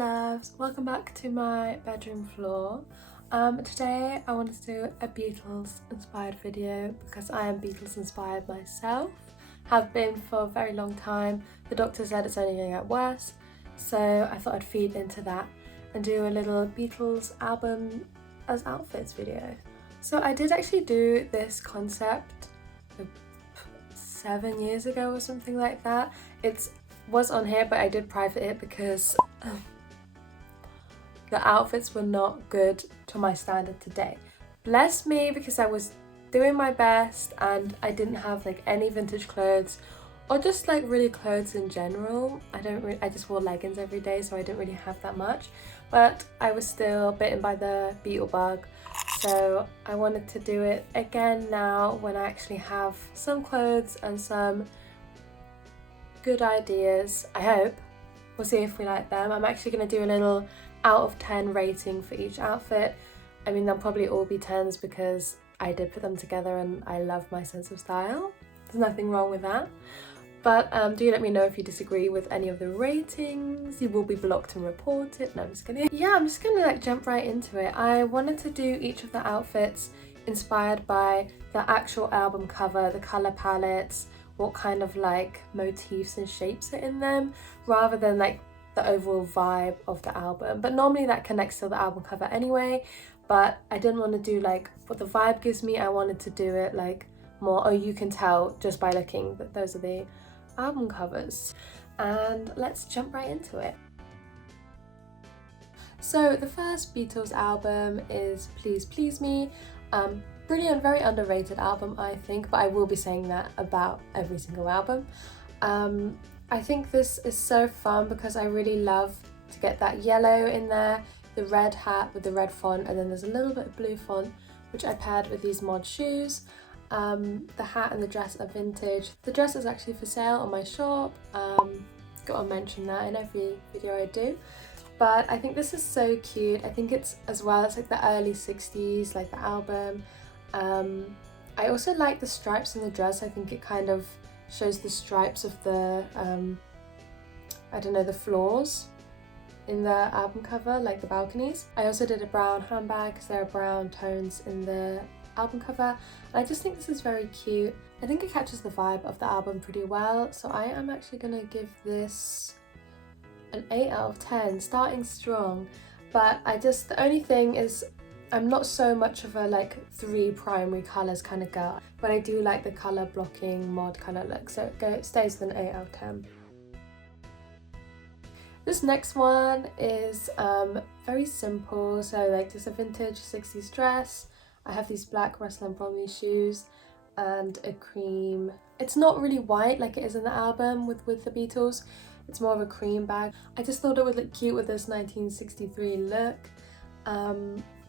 loves, welcome back to my bedroom floor. Today I wanted to do a Beatles inspired video because I am Beatles inspired myself, have been for a very long time. The doctor said it's only going to get worse, so I thought I'd feed into that and do a little Beatles album as outfits video. So I did actually do this concept 7 years ago or something like that. It was on here, but I did private it because the outfits were not good to my standard today. Bless me, because I was doing my best and I didn't have like any vintage clothes or just like really clothes in general. I just wore leggings every day, so I didn't really have that much, but I was still bitten by the Beatle bug. So I wanted to do it again now when I actually have some clothes and some good ideas, I hope. We'll see if we like them. I'm actually going to do a little out of 10 rating for each outfit. I mean, they'll probably all be 10s because I did put them together and I love my sense of style. There's nothing wrong with that. But do let me know if you disagree with any of the ratings. You will be blocked and reported. No, I'm just kidding. Yeah, I'm just gonna like jump right into it. I wanted to do each of the outfits inspired by the actual album cover, the colour palettes, what kind of like motifs and shapes are in them, rather than like the overall vibe of the album. But normally that connects to the album cover anyway, but I didn't want to do like what the vibe gives me. I wanted to do it like more, oh, you can tell just by looking that those are the album covers. And let's jump right into it. So the first Beatles album is Please Please Me. Brilliant, very underrated album, I think, but I will be saying that about every single album. I think this is so fun because I really love to get that yellow in there, the red hat with the red font, and then there's a little bit of blue font which I paired with these mod shoes. The hat and the dress are vintage. The dress is actually for sale on my shop. Gotta mention that in every video I do. But I think this is so cute. I think it's like the early 60s, like the album. I also like the stripes in the dress. I think it kind of shows the stripes of the, the floors in the album cover, like the balconies. I also did a brown handbag because there are brown tones in the album cover, and I just think this is very cute. I think it catches the vibe of the album pretty well, so I am actually gonna give this an 8 out of 10, starting strong. But the only thing is I'm not so much of a like 3 primary colours kind of girl, but I do like the colour blocking mod kind of look, so it stays with an 8 out of 10. This next one is very simple, so like just a vintage 60s dress. I have these black Russell & Bromley shoes and a cream. It's not really white like it is in the album with the Beatles. It's more of a cream bag. I just thought it would look cute with this 1963 look.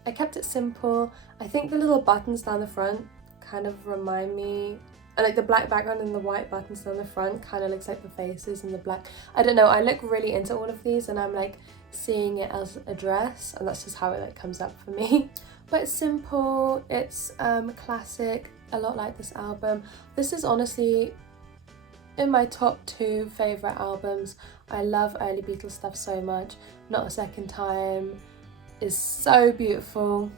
I kept it simple. I think the little buttons down the front kind of remind me, and like the black background and the white buttons down the front kind of looks like the faces and the black. I don't know, I look really into all of these and I'm like seeing it as a dress, and that's just how it like comes up for me. But it's simple, it's classic, a lot like this album. This is honestly in my top 2 favourite albums. I love early Beatles stuff so much. Not a Second Time is so beautiful.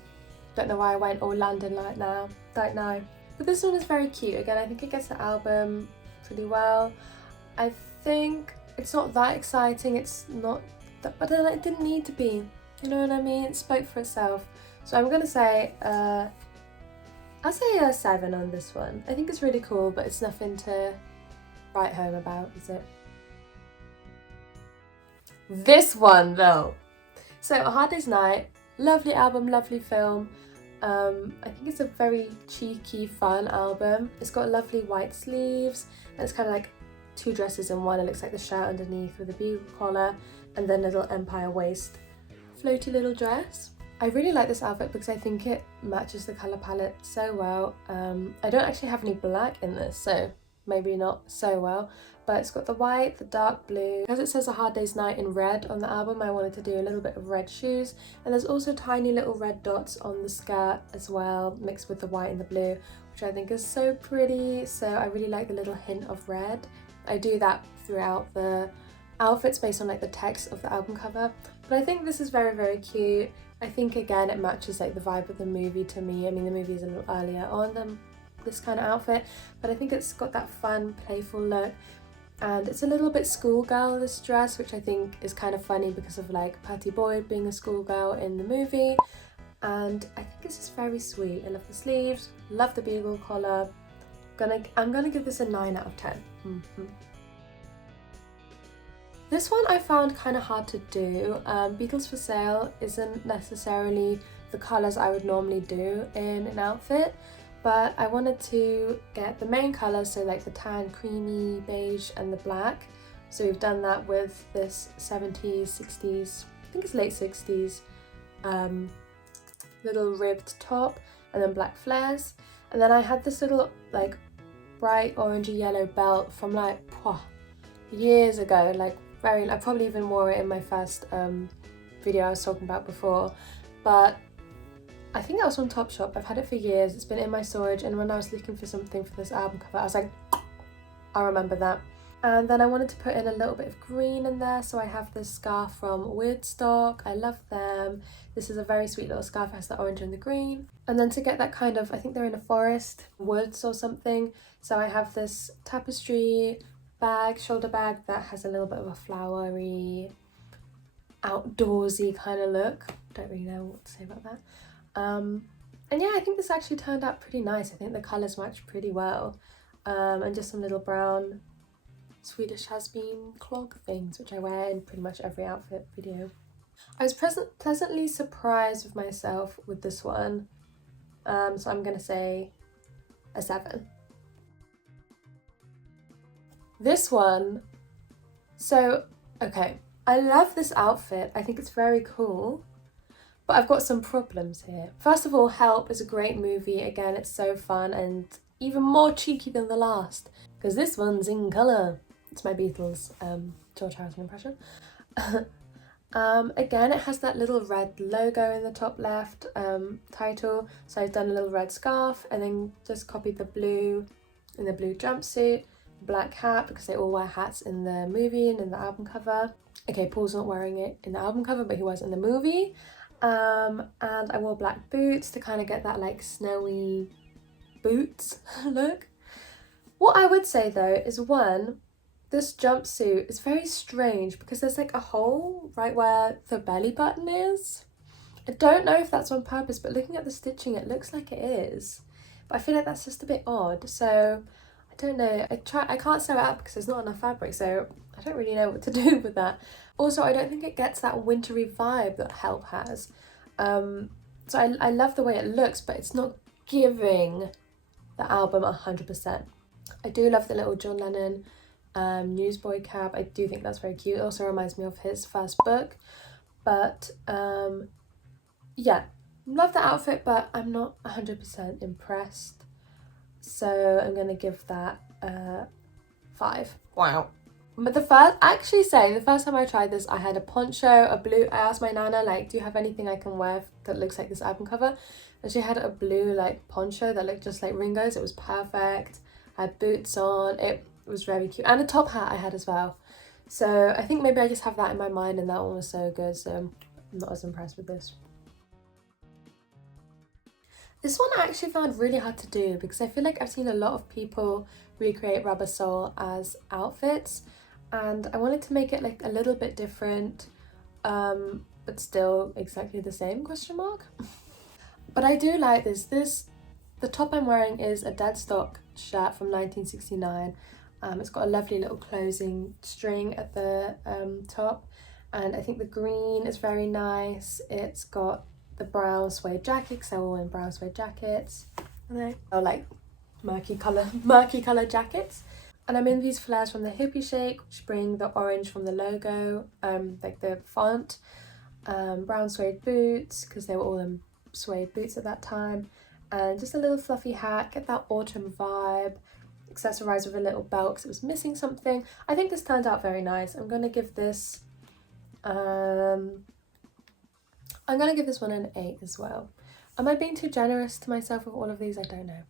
Don't know why I went all London like now, don't know. But this one is very cute. Again, I think it gets the album pretty well. I think it's not that exciting, it's not that, but then it didn't need to be. You know what I mean? It spoke for itself. So I'm gonna say, I'll say a 7 on this one. I think it's really cool, but it's nothing to write home about, is it? This one though. So A Hard Day's Night, lovely album, lovely film. I think it's a very cheeky, fun album. It's got lovely white sleeves, and it's kind of like 2 dresses in one. It looks like the shirt underneath with a bugle collar, and then a little empire waist, floaty little dress. I really like this outfit because I think it matches the colour palette so well. I don't actually have any black in this, so maybe not so well, but it's got the white, the dark blue. Because it says A Hard Day's Night in red on the album, I wanted to do a little bit of red shoes, and there's also tiny little red dots on the skirt as well, mixed with the white and the blue, which I think is so pretty. So I really like the little hint of red. I do that throughout the outfits based on like the text of the album cover, but I think this is very, very cute. I think again it matches like the vibe of the movie to me. I mean, the movie is a little earlier on than this kind of outfit, but I think it's got that fun, playful look. And it's a little bit schoolgirl, this dress, which I think is kind of funny because of like Patty Boyd being a schoolgirl in the movie. And I think it's just very sweet. I love the sleeves, love the bugle collar. I'm gonna give this a 9 out of 10. This one I found kind of hard to do. Beatles for Sale isn't necessarily the colours I would normally do in an outfit, but I wanted to get the main colours, so like the tan, creamy, beige and the black. So we've done that with this 70s, 60s, I think it's late 60s, little ribbed top and then black flares. And then I had this little like bright orangey yellow belt from like years ago, like I probably even wore it in my first video I was talking about before, but I think that was from Topshop. I've had it for years, it's been in my storage, and when I was looking for something for this album cover I was like, I remember that. And then I wanted to put in a little bit of green in there, so I have this scarf from Weirdstock. I love them. This is a very sweet little scarf, it has the orange and the green. And then to get that kind of, I think they're in a forest, woods or something, so I have this tapestry bag, shoulder bag, that has a little bit of a flowery, outdoorsy kind of look. Don't really know what to say about that. And yeah, I think this actually turned out pretty nice. I think the colours match pretty well. And just some little brown Swedish has-been clog things, which I wear in pretty much every outfit video. I was pleasantly surprised with myself with this one, so I'm gonna say a 7. This one, so okay, I love this outfit, I think it's very cool, but I've got some problems here. First of all, Help is a great movie. Again, it's so fun and even more cheeky than the last, because this one's in colour. It's my Beatles George Harrison impression. Again, it has that little red logo in the top left title, so I've done a little red scarf and then just copied the blue in the blue jumpsuit, black hat, because they all wear hats in the movie and in the album cover. Okay, Paul's not wearing it in the album cover, but he was in the movie. And I wore black boots to kind of get that like snowy boots look. What I would say though is, one, this jumpsuit is very strange because there's like a hole right where the belly button is. I don't know if that's on purpose, but looking at the stitching it looks like it is, but I feel like that's just a bit odd, so I don't know. I can't sew it up because there's not enough fabric, so I don't really know what to do with that. Also, I don't think it gets that wintry vibe that Help has. So I love the way it looks, but it's not giving the album 100%. I do love the little John Lennon newsboy cap. I do think that's very cute. It also reminds me of his first book. But yeah, love the outfit, but I'm not 100% impressed. So I'm going to give that 5. Wow. But the first time I tried this, I had a poncho, a blue, I asked my nana, like, do you have anything I can wear that looks like this album cover? And she had a blue, like, poncho that looked just like Ringo's. It was perfect. I had boots on. It was very cute. And a top hat I had as well. So I think maybe I just have that in my mind, and that one was so good, so I'm not as impressed with this. This one I actually found really hard to do because I feel like I've seen a lot of people recreate Rubber Soul as outfits, and I wanted to make it like a little bit different, but still exactly the same, question mark. But I do like this. The top I'm wearing is a dead stock shirt from 1969. It's got a lovely little closing string at the top, and I think the green is very nice. It's got the brown suede jacket, because they're all in brown suede jackets, and they are like murky colour jackets. And I'm in these flares from the Hippie Shake, which bring the orange from the logo, like the font, brown suede boots, because they were all in suede boots at that time, and just a little fluffy hat, get that autumn vibe, accessorised with a little belt because it was missing something. I think this turned out very nice. I'm gonna give this one an 8 as well. Am I being too generous to myself with all of these? I don't know.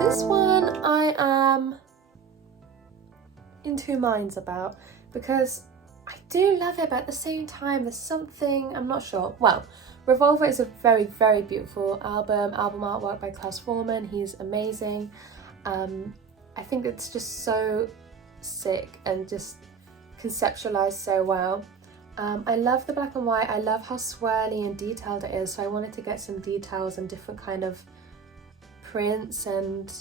This one I am in two minds about, because I do love it, but at the same time there's something, I'm not sure. Well, Revolver is a very, very beautiful album artwork by Klaus Forman. He's amazing. I think it's just so sick and just conceptualized so well. I love the black and white. I love how swirly and detailed it is, so I wanted to get some details and different kind of prints and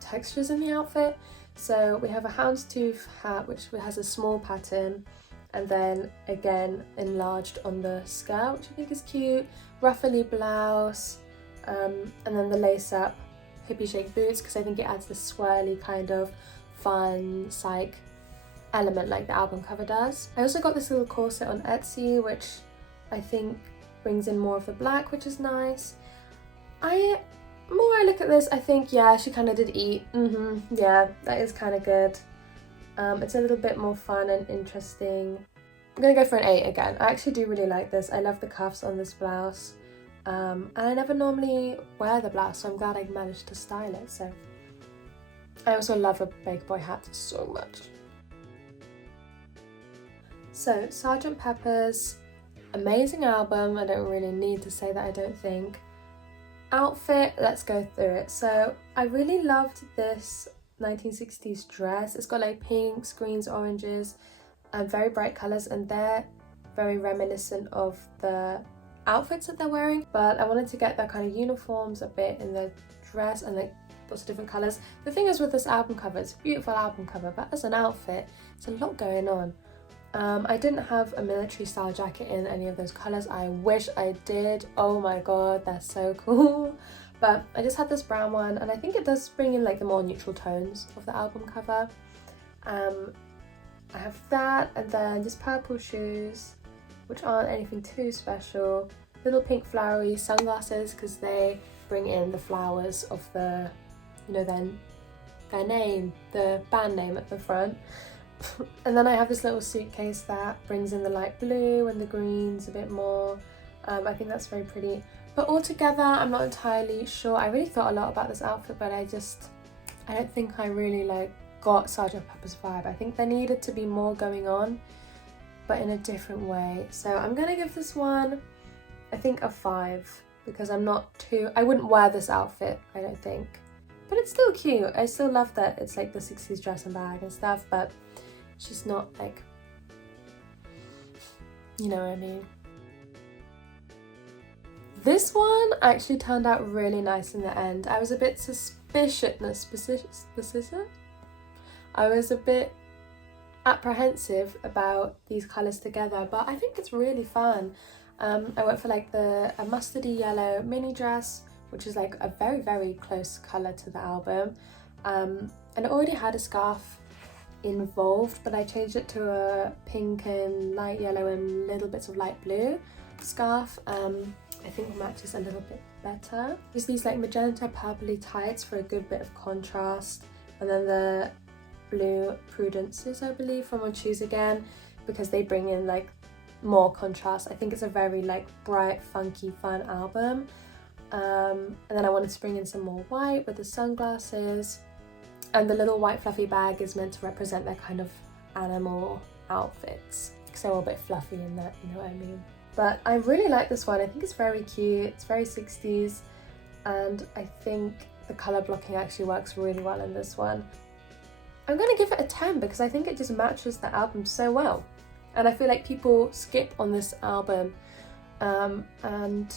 textures in the outfit. So we have a houndstooth hat which has a small pattern, and then again enlarged on the skirt, which I think is cute, ruffly blouse, and then the lace up hippie shake boots, because I think it adds this swirly kind of fun psych element like the album cover does. I also got this little corset on Etsy, which I think brings in more of the black, which is nice. More I look at this, I think, yeah, she kind of did eat. Yeah, that is kind of good. It's a little bit more fun and interesting. I'm gonna go for an 8 again. I actually do really like this. I love the cuffs on this blouse. And I never normally wear the blouse, so I'm glad I managed to style it. So I also love a Baker Boy hat so much. So Sgt. Pepper's, amazing album. I don't really need to say that, I don't think. Outfit, let's go through it. So I really loved this 1960s dress. It's got like pinks, greens, oranges, and very bright colours, and they're very reminiscent of the outfits that they're wearing, but I wanted to get that kind of uniforms a bit in the dress and like lots of different colours. The thing is with this album cover, it's a beautiful album cover, but as an outfit, it's a lot going on. I didn't have a military style jacket in any of those colours. I wish I did. Oh my god, that's so cool. But I just had this brown one, and I think it does bring in like the more neutral tones of the album cover. I have that, and then just purple shoes, which aren't anything too special. Little pink flowery sunglasses, because they bring in the flowers of the, you know, their name, the band name at the front. And then I have this little suitcase that brings in the light blue and the greens a bit more. I think that's very pretty. But altogether, I'm not entirely sure. I really thought a lot about this outfit, but I don't think I really like got Sgt. Pepper's vibe. I think there needed to be more going on, but in a different way. So I'm gonna give this one, I think, a 5, because I wouldn't wear this outfit, I don't think. But it's still cute. I still love that it's like the 60s dress and bag and stuff, but she's not like, you know what I mean. This one actually turned out really nice in the end. I was a bit I was a bit apprehensive about these colours together, but I think it's really fun. I went for like a mustardy yellow mini dress, which is like a very, very close colour to the album. And it already had a scarf involved, but I changed it to a pink and light yellow and little bits of light blue scarf. I think matches a little bit better. There's these like magenta purpley tights for a good bit of contrast, and then the blue Prudences, I believe, from on shoes again, because they bring in like more contrast. I think it's a very like bright, funky, fun album. And then I wanted to bring in some more white with the sunglasses, and the little white fluffy bag is meant to represent their kind of animal outfits, because they're all a bit fluffy in that, you know what I mean. But I really like this one. I think it's very cute, it's very 60s, and I think the colour blocking actually works really well in this one. I'm going to give it a 10 because I think it just matches the album so well, and I feel like people skip on this album, and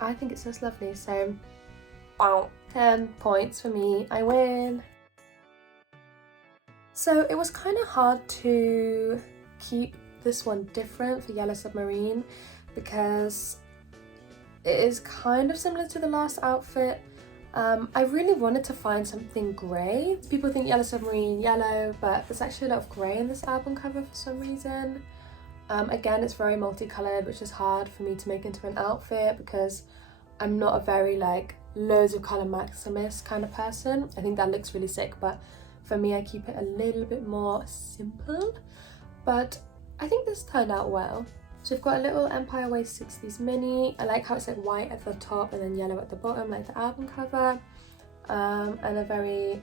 I think it's just lovely. So wow, 10 points for me, I win. So it was kind of hard to keep this one different for Yellow Submarine, because it is kind of similar to the last outfit. I really wanted to find something grey. People think Yellow Submarine yellow, but there's actually a lot of grey in this album cover for some reason. Again, it's very multicolored, which is hard for me to make into an outfit because I'm not a very like loads of colour maximist kind of person. I think that looks really sick, but for me I keep it a little bit more simple. But I think this turned out well. So we've got a little Empire Waist 60s mini. I like how it's like white at the top and then yellow at the bottom like the album cover. And a very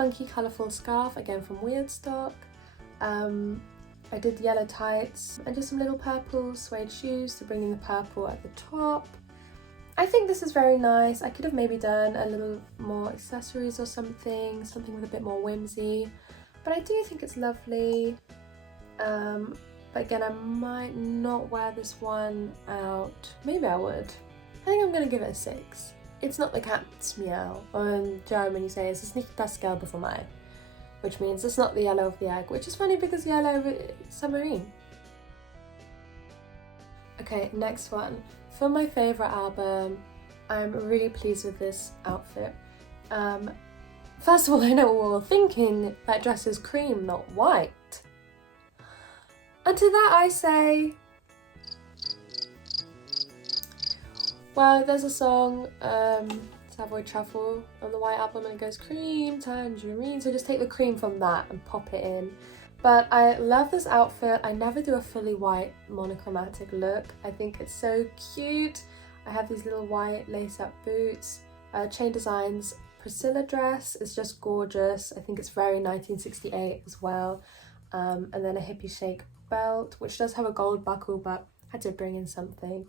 funky colourful scarf, again from Weird Stock. I did yellow tights and just some little purple suede shoes to bring in the purple at the top. I think this is very nice. I could have maybe done a little more accessories or something with a bit more whimsy, but I do think it's lovely. But again, I might not wear this one out. Maybe I would. I think I'm gonna give it a 6. It's not the cat's meow. In German you say it's a nicht das Gelbe vom Ei, which means it's not the yellow of the egg, which is funny because yellow is submarine. Okay, next one. For my favourite album, I'm really pleased with this outfit. First of all, I know what we're all thinking, that dress is cream, not white. And to that I say, well, there's a song, Savoy Truffle, on the white album, and it goes cream, tangerine, so just take the cream from that and pop it in. But I love this outfit. I never do a fully white monochromatic look. I think it's so cute. I have these little white lace-up boots, Chain Designs Priscilla dress is just gorgeous. I think it's very 1968 as well. And then a hippie shake belt, which does have a gold buckle, but I had to bring in something.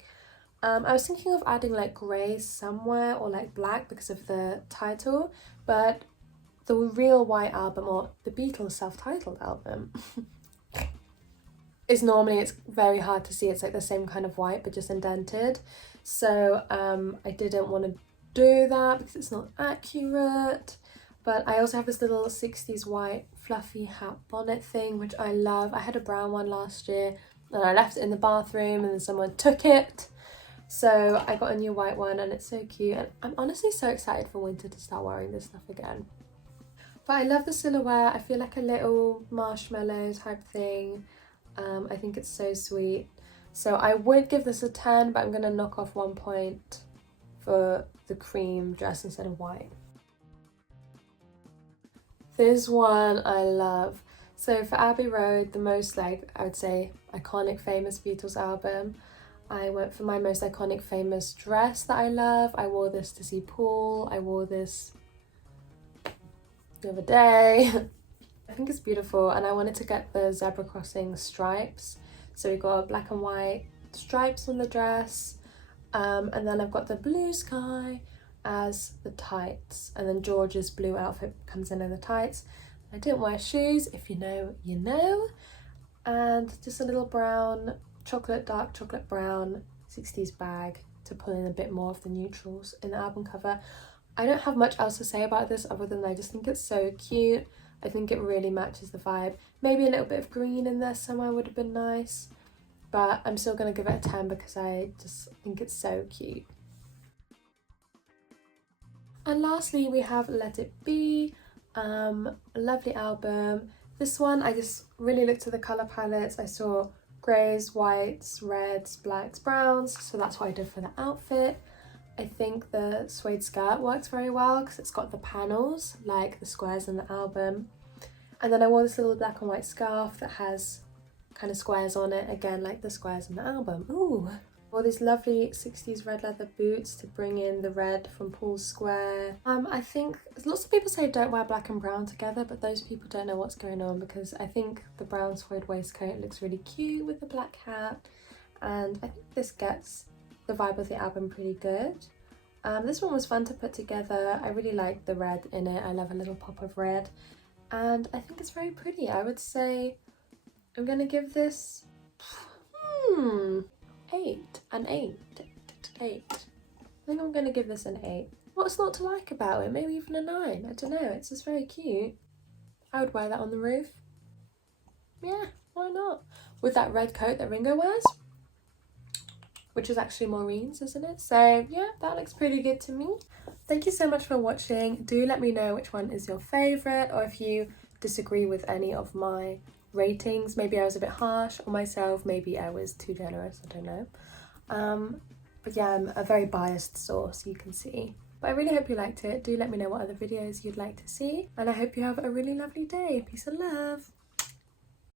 I was thinking of adding like grey somewhere or like black because of the title, but the real white album, or the Beatles self-titled album, is normally, it's very hard to see. It's like the same kind of white but just indented. So I didn't want to do that because it's not accurate. But I also have this little 60s white fluffy hat bonnet thing, which I love. I had a brown one last year and I left it in the bathroom and then someone took it. So I got a new white one and it's so cute. And I'm honestly so excited for winter to start wearing this stuff again. But I love the silhouette. I feel like a little marshmallow type thing. I think it's so sweet. So I would give this a 10, but I'm going to knock off 1 point for the cream dress instead of white. This one I love. So for Abbey Road, the most, like, I would say iconic famous Beatles album, I went for my most iconic famous dress that I love. I wore this to see Paul. I wore this the other day. I think it's beautiful and I wanted to get the zebra crossing stripes. So we got black and white stripes on the dress, and then I've got the blue sky as the tights, and then George's blue outfit comes in the tights. I didn't wear shoes, if you know, you know. And just a little brown, dark chocolate brown 60s bag to pull in a bit more of the neutrals in the album cover. I don't have much else to say about this other than I just think it's so cute. I think it really matches the vibe. Maybe a little bit of green in there somewhere would have been nice, but I'm still going to give it a 10 because I just think it's so cute. And lastly we have Let It Be, a lovely album. This one I just really looked at the colour palettes. I saw greys, whites, reds, blacks, browns, so that's what I did for the outfit. I think the suede skirt works very well because it's got the panels like the squares in the album. And then I wore this little black and white scarf that has kind of squares on it, again like the squares in the album. Ooh! All these lovely 60s red leather boots to bring in the red from Paul's square. I think lots of people say don't wear black and brown together, but those people don't know what's going on because I think the brown suede waistcoat looks really cute with the black hat, and I think this gets the vibe of the album pretty good. This one was fun to put together. I really like the red in it. I love a little pop of red and I think it's very pretty. I would say I'm gonna give this 8. An 8. I think I'm gonna give this an 8. What's not to like about it? Maybe even a 9. I don't know, it's just very cute. I would wear that on the roof. Yeah, why not? With that red coat that Ringo wears, which is actually Maureen's, isn't it? So yeah, that looks pretty good to me. Thank you so much for watching. Do let me know which one is your favourite, or if you disagree with any of my ratings. Maybe I was a bit harsh on myself, maybe I was too generous, I don't know. But yeah, I'm a very biased source, you can see. But I really hope you liked it. Do let me know what other videos you'd like to see, and I hope you have a really lovely day. Peace and love.